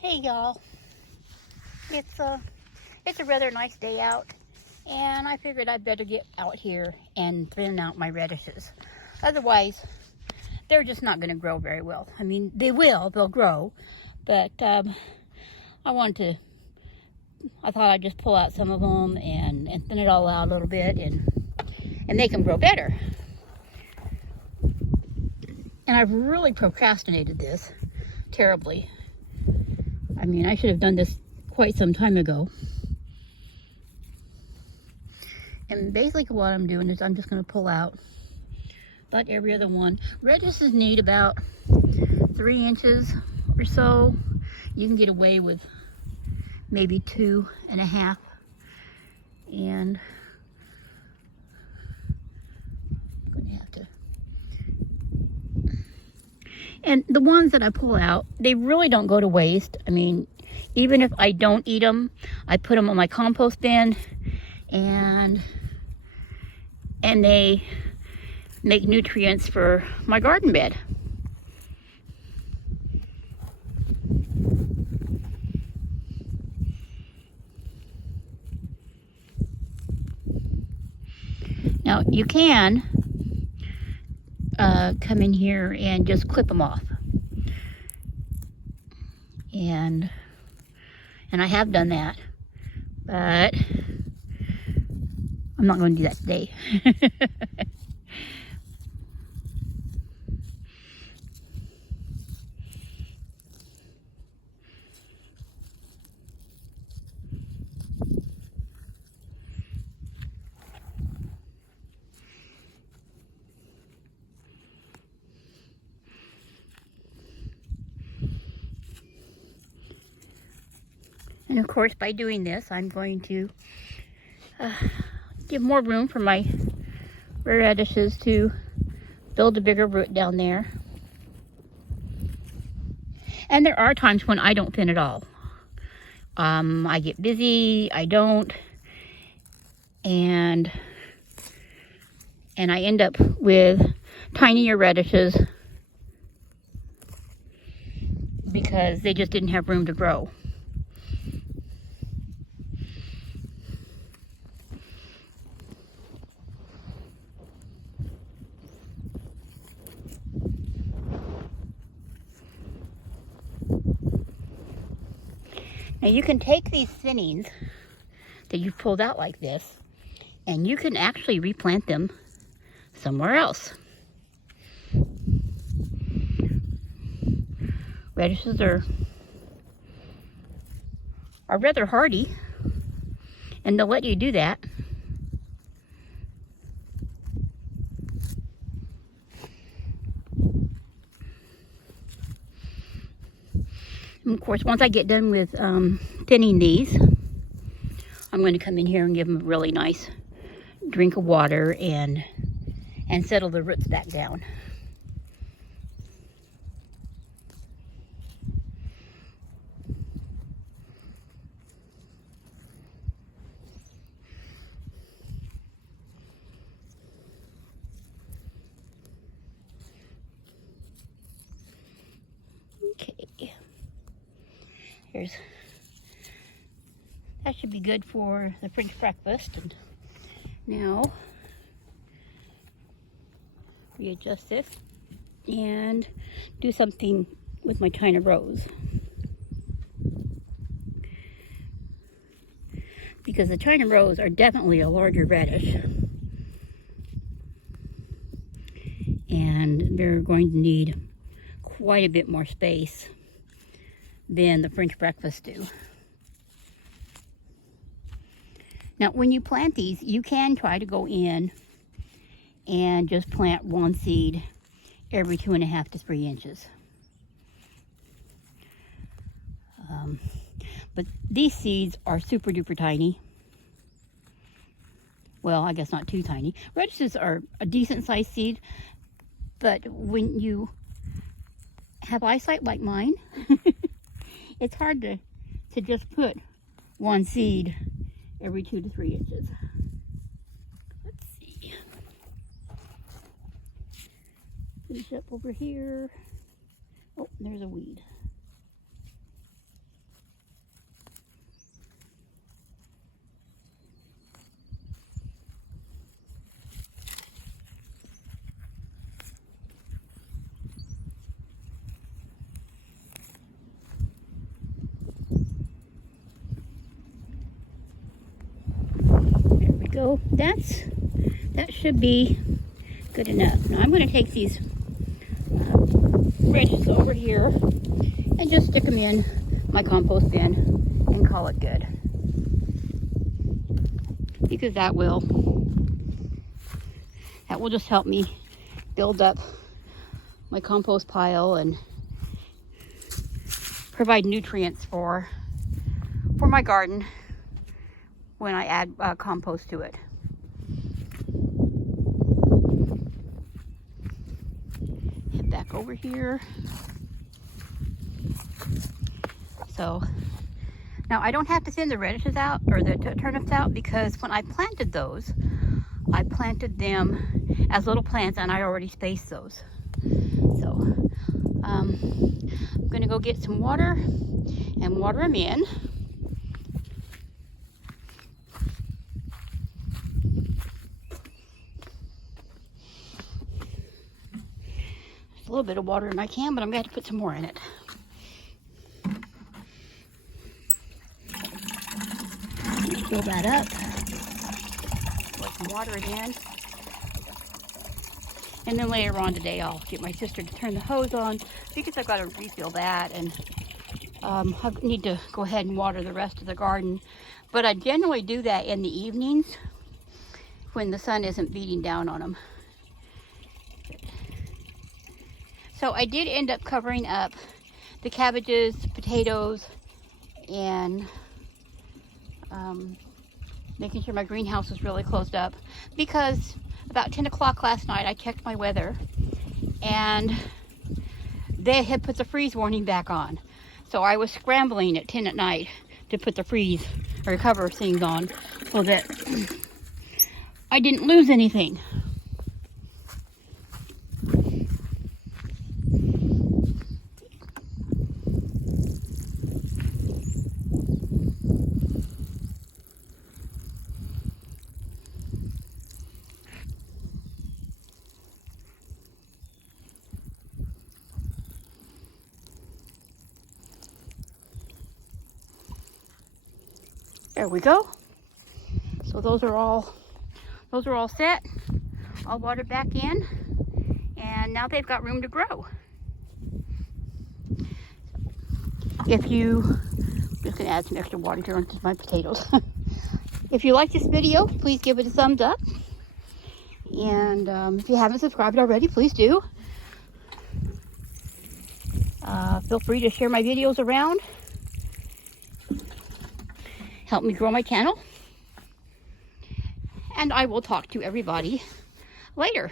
Hey y'all, it's a rather nice day out, and I figured I'd better get out here and thin out my radishes. Otherwise, they're just not going to grow very well. I mean, they'll grow, but I thought I'd just pull out some of them and thin it all out a little bit and make them grow better. And I've really procrastinated this terribly. I mean, I should have done this quite some time ago. And basically what I'm doing is I'm just going to pull out about every other one. Radishes need about 3 inches or so. You can get away with maybe 2.5. And I'm going to have to. And the ones that I pull out, they really don't go to waste. I mean, even if I don't eat them, I put them on my compost bin, and they make nutrients for my garden bed. Now, you can come in here and just clip them off. And I have done that, but I'm not going to do that today. And of course, by doing this, I'm going to give more room for my radishes to build a bigger root down there. And there are times when I don't thin at all. I get busy, I don't, and I end up with tinier radishes because they just didn't have room to grow. Now you can take these thinnings that you've pulled out like this, and you can actually replant them somewhere else. Radishes are rather hardy, and they'll let you do that. And of course, once I get done with thinning these, I'm going to come in here and give them a really nice drink of water and settle the roots back down. Okay. That should be good for the French breakfast. And now readjust this and do something with my China rose, because the China rose are definitely a larger radish, and they're going to need quite a bit more space than the French breakfast do. Now, when you plant these, you can try to go in and just plant one seed every 2.5 to 3 inches. But these seeds are super duper tiny. Well, I guess not too tiny. Radishes are a decent sized seed, but when you have eyesight like mine, it's hard to just put one seed every 2 to 3 inches. Let's see. Finish up over here. Oh, there's a weed. So that should be good enough. Now I'm going to take these radishes over here and just stick them in my compost bin and call it good. Because that will just help me build up my compost pile and provide nutrients for my garden when I add compost to it. Head back over here. So now I don't have to thin the radishes out or the turnips out, because when I planted those, I planted them as little plants and I already spaced those. So I'm gonna go get some water and water them in. There's a little bit of water in my can, but I'm going to have to put some more in it. Fill that up. Pour some water again. And then later on today, I'll get my sister to turn the hose on, because I've got to refill that, and I need to go ahead and water the rest of the garden. But I generally do that in the evenings when the sun isn't beating down on them. So I did end up covering up the cabbages, potatoes, and making sure my greenhouse was really closed up, because about 10 o'clock last night I checked my weather and they had put the freeze warning back on. So I was scrambling at 10 at night to put the freeze or cover things on so that I didn't lose anything. There we go. So those are all set. I'll water back in, and now they've got room to grow. I'm just gonna add some extra water here onto my potatoes. If you like this video, please give it a thumbs up. And if you haven't subscribed already, please do. Feel free to share my videos around. Help me grow my channel. And I will talk to everybody later.